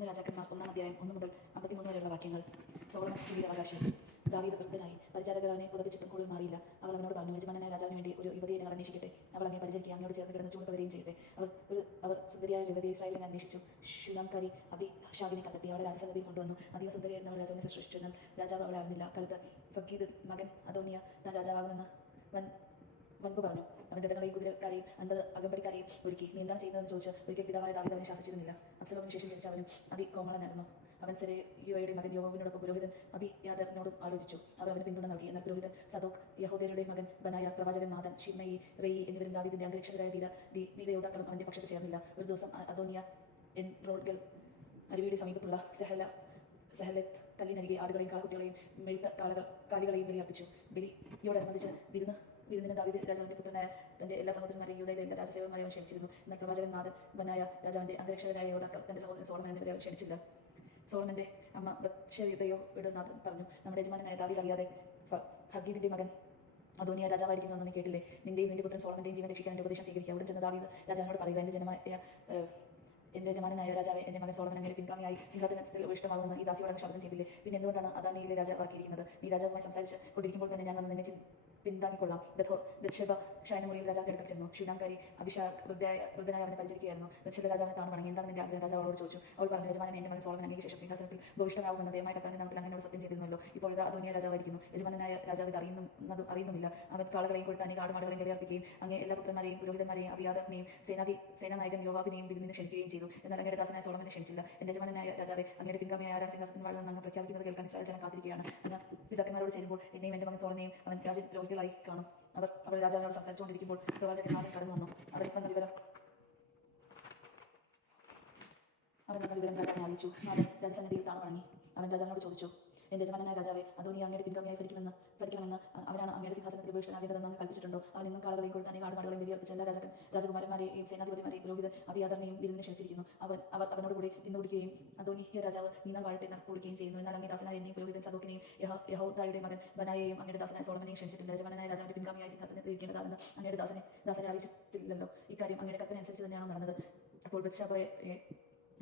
ഒന്ന് രാജാക്കന്മാർ 1-ാം അധ്യായം 1 മുതൽ 53 വരെയുള്ള വാക്യങ്ങൾ. സോളമൻ സ്ഥിതി അവകാശം. ദാവീദ് വൃദ്ധനായി. പരിചാരകർ അവനെ പുതപ്പിച്ചിട്ടും കൂടുതൽ മാറിയില്ല. അവർ അവനോട് പറഞ്ഞു, യജമാനനായ രാജാവിന് വേണ്ടി ഒരു യുവതിയെ ഞങ്ങൾ അന്വേഷിക്കട്ടെ. അവൾ അങ്ങേ പരിചരിക്കുക, അങ്ങയോട് ചേർന്ന് കിടന്ന് ചൂണ്ടുപകരുകയും ചെയ്യട്ടെ. അവർ സുന്ദരിയായ യുവതിയെ ഇസ്രായേലിനെ അന്വേഷിച്ചു. ശൂലാംകാരി അബീഷാഗിനെ കണ്ടെത്തി. അവളെ രാജസന്നിധിയിൽ കൊണ്ടുവന്നു. അതീവ സുന്ദരി എന്നവൾ രാജാവിനെ ശുശ്രൂഷിച്ചു. എന്നാൽ രാജാവ് അവളെ അറിഞ്ഞില്ല. കാലത്ത് ഫഗീദ് മകൻ അദോനിയ താൻ രാജാവാകുമെന്ന് വൻപ് പറഞ്ഞു. അവൻ രഥങ്ങളെയും കുതിരക്കാരെയും 50 അകമ്പടിക്കാരെയും ഒരുക്കി. നീ എന്താണ് ചെയ്യുന്നതെന്ന് ചോദിച്ച് ഒരിക്കൽ പിതാവായ ദാവീദ് അവനെ ശാസിച്ചിരുന്നില്ല. അബ്സലോമിന് ശേഷം ജനിച്ച അവനും അതികോമളനായിരുന്നു. അവൻ സെരൂയയുടെ മകൻ യോവാബിനോടൊപ്പം പുരോഹിതൻ അബിയാഥാരിനോടും ആലോചിച്ചു. അവർ അവന് പിന്തുണ നൽകി. എന്നാൽ പുരോഹിതൻ സദോക്ക്, യഹോദയുടെ മകൻ ബനായ, പ്രവാചകൻ നാഥൻ, ഷിമ്മയി, റെയി എന്നിവരും ദാവീദിന്റെ അംഗരക്ഷകരായ നീതയോദ്ധാക്കളും അവന്റെ പക്ഷത്ത് ചേർന്നില്ല. ഒരു ദിവസം അദോനിയ എൻറോഗൽ അരുവിയുടെ സമീപത്തുള്ള സെഹലത്ത് കല്ലിനരികെ ആടുകളെയും കാളക്കുട്ടികളെയും മെഴുത്ത കാലികളെയും ബലിയർപ്പിച്ചു. ബലിയോടനുബന്ധിച്ച് വിരുന്നിന് ദാവീദ് രാജാവിന്റെ പുത്രനായ തന്റെ എല്ലാ സഹോദരന്മാരെയും യൂദയിലെ എല്ലാ രാജസേവകന്മാരെയും അവൻ ക്ഷണിച്ചിരുന്നു. എന്നാൽ പ്രവാചകൻ നാഥൻ, ബനായ, രാജാവിന്റെ അംഗരക്ഷകരായ യോദ്ധാക്കൾ തന്റെ സഹോദരൻ സോളമൻ എന്നിവരെ അവൻ ക്ഷണിച്ചില്ല. സോളമന്റെ അമ്മ ബത്ശേബയോട് നാഥൻ പറഞ്ഞു, നമ്മുടെ യജമാനനായ ദാവീദ് അറിയാതെ ഹഗീദിന്റെ മകൻ അദോനിയ രാജാവായിരിക്കുന്നു എന്ന് കേട്ടില്ലേ? നിന്റെയും നിന്റെ പുത്രൻ സോളമന്റെയും ജീവൻ രക്ഷിക്കാൻ എന്റെ ഉപദേശം സ്വീകരിക്കുക. ഉടൻ ചെന്ന് ദാവീദ് രാജാവിനോട് പറയുക, എന്റെ യജമാനനായ രാജാവെ, എന്റെ മകൻ സോളമൻ അങ്ങനെ പിൻഗാമിയായി സിംഹാസനത്തിൽ ഉപവിഷ്ടമാകുമെന്ന് ഈ ദാസിയോടങ്ങ് ശബ്ദം ചെയ്തില്ലേ? പിന്നെ എന്തുകൊണ്ടാണ് അദാനിയിലെ രാജാവാക്കിയിരിക്കുന്നത്? നീ രാജാവുമായി സംസാരിച്ച് കൊണ്ടിരിക്കുമ്പോൾ തന്നെ ഞാൻ വന്ന് നിന്നെ പിന്താങ്ങിക്കൊള്ളാം. ബത്ശേബ ശയനമുറിയിൽ രാജാവിന്റെ അടുക്കൽ ചെന്നു. ശൂലാംകാരി അബീഷാഗ് വൃദ്ധനായ അവനെ പരിചരിക്കുകയായിരുന്നു. ബത്ശേബ രാജാവിനെ താണു വണങ്ങി. എന്താണ് നിന്റെ ആഗ്രഹം? രാജാവ് അവളോട് ചോദിച്ചു. അവൾ പറഞ്ഞു, യജമാനൻ, എന്റെ മകൻ സോളമൻ അങ്ങേക്ക് ശേഷം സിംഹാസനത്തിൽ ഭവിഷ്ഠനാകുമെന്ന് ദയവായി കർത്താവിന്റെ നാമത്തിൽ അങ്ങനോട് സത്യം ചെയ്തിരുന്നല്ലോ. ഇപ്പോൾ ഇതാ അദോനിയ രാജാവായിരിക്കുന്നു. യജമാനനായ രാജാവ് ഇത് അറിയുന്നുമില്ല. അവൻ കാളകളെയും കൊടുത്ത് അനേക ആടുമാടുകളെയും ബലിയർപ്പിക്കുകയും അങ്ങേ എല്ലാ പുത്രന്മാരെയും പുരോഹിതന്മാരെയും അബിയാഥാറിനെയും സേനാനായകൻ യോവാബിനെയും വിരുന്നിന് ക്ഷണിക്കുകയും ചെയ്തു. എന്നാൽ അങ്ങയുടെ ദാസനായ സോളമനെ ക്ഷണിച്ചില്ല. എന്റെ യജമാനനായ രാജാവെ, അങ്ങയുടെ പിൻഗാമിയായ ആരാണ് സിംഹാസനത്തിൽ വാഴുമെന്ന് അങ്ങ് പ്രഖ്യാപിക്കുന്നത് കേൾക്കാൻ ഇസ്രായേൽ ജനം കാത്തിരിക്കുകയാണ്. അങ്ങ് പിതാക്കന്മാരോട് ചേരുമ്പോൾ എന്നെയും എന്റെ മകൻ സോളമനെയും അവൻ രാജ്യദ്രോഹികളായി കാണും. അവൾ രാജാവിനോട് സംസാരിച്ചുകൊണ്ടിരിക്കുമ്പോൾ പ്രവാചകൻ നാഥൻ കടന്നു വന്നു. അവൻ വന്ന വിവരം രാജാവിനെ അറിയിച്ചു. നാഥൻ രാജസന്നിധിയിൽ താണു വണങ്ങി. അവൻ രാജാവിനോട് ചോദിച്ചു, എന്റെ യജമാനനായ രാജാവെ, അദോനിയ അങ്ങയുടെ പിൻഗാമിയായി ഭരിക്കണമെന്ന് അവനാണ് അങ്ങയുടെ സിംഹാസനത്തിൽ ഉപേക്ഷനാകേണ്ടതെന്ന് അങ്ങ് കൽപ്പിച്ചിട്ടുണ്ടോ? അവൻ ഇന്നും കാളകളെയും കൊടുത്ത് അനേക ആടുമാടുകളെയും ബലിയർപ്പിച്ച എല്ലാ രാജകുമാരന്മാരെയും സേനാധിപതിമാരെയും പുരോഹിതൻ അബിയാഥാറിനെയും വിരുന്നിന് ക്ഷണിച്ചിരിക്കുന്നു. അവർ അവനോട് കൂടി തിന്നുകുടിക്കുകയും അദോനിയ രാജാവ് നീന്നാൽ വാഴട്ടെ എന്ന് കുളിക്കുകയും ചെയ്യുന്നു. എന്നാൽ അങ്ങേ ദാസനായ എന്നെയും പുരോഹിതൻ സദോക്കിനെയും യഹോദായുടെ മകൻ ബനായെയും അങ്ങയുടെ ദാസനായ സോളമനെയും ക്ഷണിച്ചിട്ടില്ല. യജമാനനായ രാജാവിന്റെ പിൻഗാമിയായി സിംഹാസനത്തിൽ ഇരിക്കേണ്ടതാണെന്ന് അങ്ങയുടെ ദാസനെ അറിയിച്ചിട്ടില്ലല്ലോ. ഇക്കാര്യം അങ്ങയുടെ കൽപ്പന അനുസരിച്ച് തന്നെയാണോ നടന്നത്? അപ്പോൾ ബത്ശേബയെ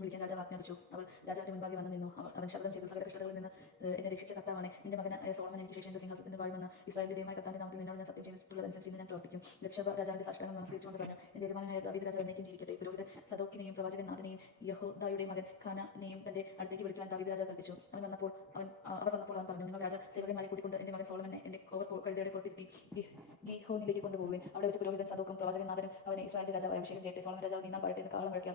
വിളിക്കാൻ രാജാവ് ആജ്ഞാപിച്ചു. അവൾ രാജാവിന്റെ മുൻപാകെ വന്നു നിന്നു. അവൻ ശബ്ദം ചെയ്തു, സകല കഷ്ടതകളിൽ നിന്ന് എന്നെ രക്ഷിച്ച കർത്താവാണ്. നിന്റെ മകനായ സോളമൻ എനിക്ക് ശേഷം എന്റെ സിംഹാസനത്തിൽ വാഴുമെന്ന് ഇസ്രായേലിന്റെ ദൈവമായ കർത്താവിന്റെ നാമത്തിൽ നിന്നോട് ഞാൻ സത്യം ചെയ്തിട്ടുള്ളതനുസരിച്ച് ഇന്ന് ഞാൻ പ്രവർത്തിക്കും. ബത്ശേബ രാജാവിന്റെ സാഷ്ടാംഗം നമസ്കരിച്ചുകൊണ്ട് പറഞ്ഞു, എന്റെ യജമാനനായ ദാവീദ് രാജാവ് എന്നേക്കും ജീവിക്കട്ടെ. പുരോഹിതൻ സദോക്കിനെയും പ്രവാചകൻ നാഥനെയും യഹോദായുടെ മകൻ ഖാനാനെയും തന്റെ അടുത്തേക്ക് വിളിക്കുവാൻ ദാവീദ് രാജാവ് കൽപ്പിച്ചു. അവർ വന്നപ്പോൾ അവൻ പറഞ്ഞു, നിങ്ങൾ സേവകന്മാരെ കൂട്ടിക്കൊണ്ട് എന്റെ മകൻ സോളമനെ എന്റെ കഴുതയുടെ പുറത്തിരുത്തി ഗീഹോനിലേക്ക് കൊണ്ടുപോകുകയും അവിടെ വെച്ച് പുരോഹിതൻ സദോക്കും പ്രവാചകൻ നാഥനും അവനെ ഇസ്രായേലിന്റെ രാജാവ് അഭിഷേകം ചെയ്യട്ടെ. സോളമൻ രാജാവ് നീന്നാൽ വാഴട്ടെ എന്ന് കാളം വഴക്കി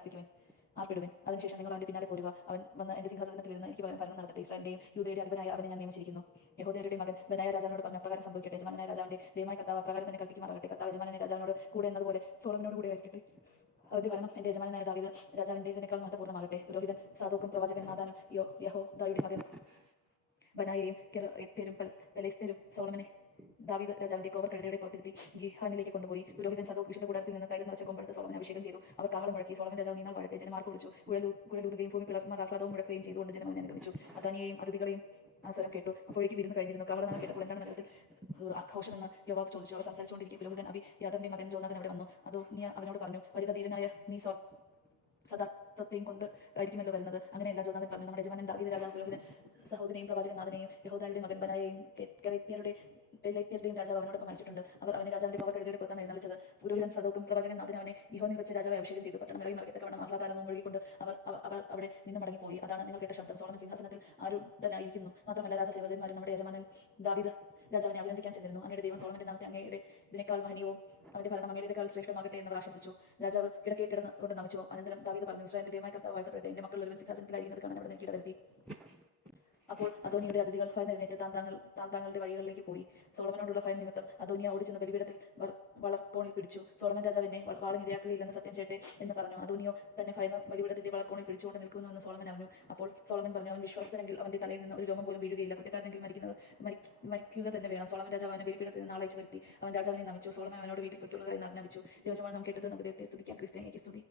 ആർപ്പിടുവൻ. അതിനുശേഷം നിങ്ങൾ അവന്റെ പിന്നാലെ പോരുക. അവൻ വന്ന് എന്റെ സിംഹാസനത്തിൽ ഇരുന്ന് എനിക്ക് ഭരണം നടത്തട്ടെ. ഇസ്രായേലിന്റെയും യൂദയുടെ അധിപനായ അവനെ ഞാൻ നിയമിച്ചിരിക്കുന്നു. യഹോദയുടെ മകൻ ബനായ രാജാവിനോട് പറഞ്ഞു, അപ്രകാരം സംഭവിക്കട്ടെ. യജമാനനായ രാജാവിന്റെ ദൈവമായ കർത്താവ് അപ്രകാരം തന്നെ കൽപ്പിക്കുമാറാകട്ടെ. കർത്താവ് യജമാനനായ രാജാവിനോട് കൂടെ എന്നതുപോലെ സോളമനോട് കൂടെ ആയിരിക്കട്ടെ. അവന്റെ ഭരണം എന്റെ യജമാനനായ ദാവീദ് രാജാവിന്റേതിനേക്കാൾ മഹത്വപൂർണ്ണമാകട്ടെ. പുരോഹിതൻ സാദോക്കും പ്രവാചകൻ നാഥാനും യഹോദായുടെ മകൻ ബനായയും പെലേസ്തരും സോളമനെ ദാവീദ് രാജാവിന്റെ കോവർ കഴുതയുടെ പുറത്തിരുത്തി ഗീഹാനിലേക്ക് കൊണ്ടുപോയി. പുരോഹിതൻ സദോക്ക് വിശുദ്ധ കൂടാരത്തിൽ നിന്ന് കയ്യിൽ നിറച്ച കൊമ്പെടുത്ത് സോളമനെ അഭിഷേകം ചെയ്തു. അവർ കാഹളം മുഴക്കി. സോളമൻ രാജാവ് നീന്നാൽ വാഴട്ടെ. ജനമാർക്ക് വിളിച്ചു. കുഴലൂതുകയും ഭൂമി പിളർന്ന ആഹ്ലാദവും മുഴക്കുകയും ചെയ്തുകൊണ്ട് ജനം അവനെ അനുഗമിച്ചു. അദാനിയെയും അതിഥികളെയും ആ സ്വരം കേട്ടു. അപ്പോഴേക്ക് വിരുന്ന് കഴിഞ്ഞിരുന്നു. കാഹളം കേട്ടപ്പോൾ എന്താണ് നഗരത്തിൽ ആഘോഷമെന്ന് യോവാബ് ചോദിച്ചു. അവർ സംസാരിച്ചുകൊണ്ടിരിക്കും പുരോഹിതൻ അബിയാഥാറിന്റെ മകൻ ജോനാഥൻ അവിടെ വന്നു. അദോനിയ അവനോട് പറഞ്ഞു, വരുക ധീരനായ നീ സദാർത്ഥത്തെയും കൊണ്ട് ആയിരിക്കുമല്ലോ വരുന്നത്. അങ്ങനെയല്ല, ജോനാഥൻ പറഞ്ഞു, നമ്മുടെ യജമാനൻ ദാവീദ് രാജാവ് പുരോഹിതൻ സഹോദരനെയും പ്രവാചകൻ നാഥനെയും യഹോദായുടെ മകൻ ബനായെയും പെലേത്യരുടെയും രാജാവ് അവനോടൊപ്പം അയച്ചിട്ടുണ്ട്. അവർ അവനെ രാജാവിന്റെ കോവർ കഴുതയുടെ പുറത്താണ് എഴുന്നള്ളിച്ചത്. പുരോഹിതൻ സദോക്കും പ്രവാചകൻ നാഥനും അവനെ ഗീഹോനിൽ വെച്ച് രാജാവ് അഭിഷേകം ചെയ്തു. പട്ടണം നിറയെ മറക്കത്തക്കവണ്ണം ആഹ്ലാദാലമം ഒഴുകിക്കൊണ്ട് അവർ അവിടെ നിന്ന് മടങ്ങിപ്പോയി. അതാണ് നിങ്ങൾ കേട്ട ശബ്ദം. സോളമൻ സിംഹാസനത്തിൽ ആരൂഢനായിരിക്കുന്നു. മാത്രമല്ല, രാജസേവകന്മാരും നമ്മുടെ യജമാനൻ ദാവീദ് രാജാവിനെ അഭിനന്ദിക്കാൻ ചെന്നിരുന്നു. അങ്ങയുടെ ദൈവം സോളമന്റെ നാമത്തെ അങ്ങയുടെ ഇതിനേക്കാൾ മഹനീയവും അവന്റെ ഭരണം അങ്ങയുടേക്കാൾ ശ്രേഷ്ഠമാകട്ടെ എന്ന് ആശംസിച്ചു. രാജാവ് കിടക്കയിൽ കിടന്നുകൊണ്ട് നമിച്ചു. അനന്തരം ദാവീദ് പറഞ്ഞു, ഇസ്രായേലിന്റെ ദൈവമായ കർത്താവ് വാഴ്ത്തപ്പെടട്ടെ. എന്റെ മക്കൾ ഒരു സിംഹാസനത്തിലായിരിക്കുന്നത് കാണാൻ അവിടെ എനിക്ക് ഇടവരുത്തി. അപ്പോൾ അദോനിയുടെ അതിഥികൾ ഭയന്നെഴുന്നേറ്റ് താങ്കളുടെ വഴികളിലേക്ക് പോയി. സോളമനോടുള്ള ഭയം നിമിത്തം അദോനിയ ഓടിച്ചെന്ന് ബലിപീഠത്തിൽ വളർക്കോണിൽ പിടിച്ചു. സോളമൻ രാജാവ് എന്നെ വാളിന് ഇരയാക്കുകയില്ലെന്ന് സത്യം ചെയ്യട്ടെ എന്ന് പറഞ്ഞു. അദോനിയോ തന്നെ ഭയന്ന് ബലിപീഠത്തിന്റെ വളർക്കോണിൽ പിടിച്ചുകൊണ്ട് നിൽക്കുന്നുവെന്ന് സോളമൻ അറിഞ്ഞു. അപ്പോൾ സോളമൻ പറഞ്ഞു, അവൻ വിശ്വാസത്തിനെങ്കിൽ അവന്റെ തലയിൽ നിന്ന് ഒരു രോമം പോലും വീഴുകയില്ല. കുറ്റക്കാരനെങ്കിൽ മരിക്കുക തന്നെ വേണം. സോളമൻ രാജാവ് അവനെ ബലിപീഠത്തിൽ നിന്ന് ആളയച്ചു വരുത്തി. അവൻ രാജാവിനെ നമിച്ചു. സോളമൻ അവനോട് വീട്ടിൽ പൊയ്ക്കൊള്ളുക എന്ന് ആജ്ഞാപിച്ചു. യോജമാണ് നാം കേട്ടത്. നമുക്ക് ദൈവത്തെ സ്തുതിക്കാം. ക്രിസ്ത്യാനിക്ക് സ്തുതി.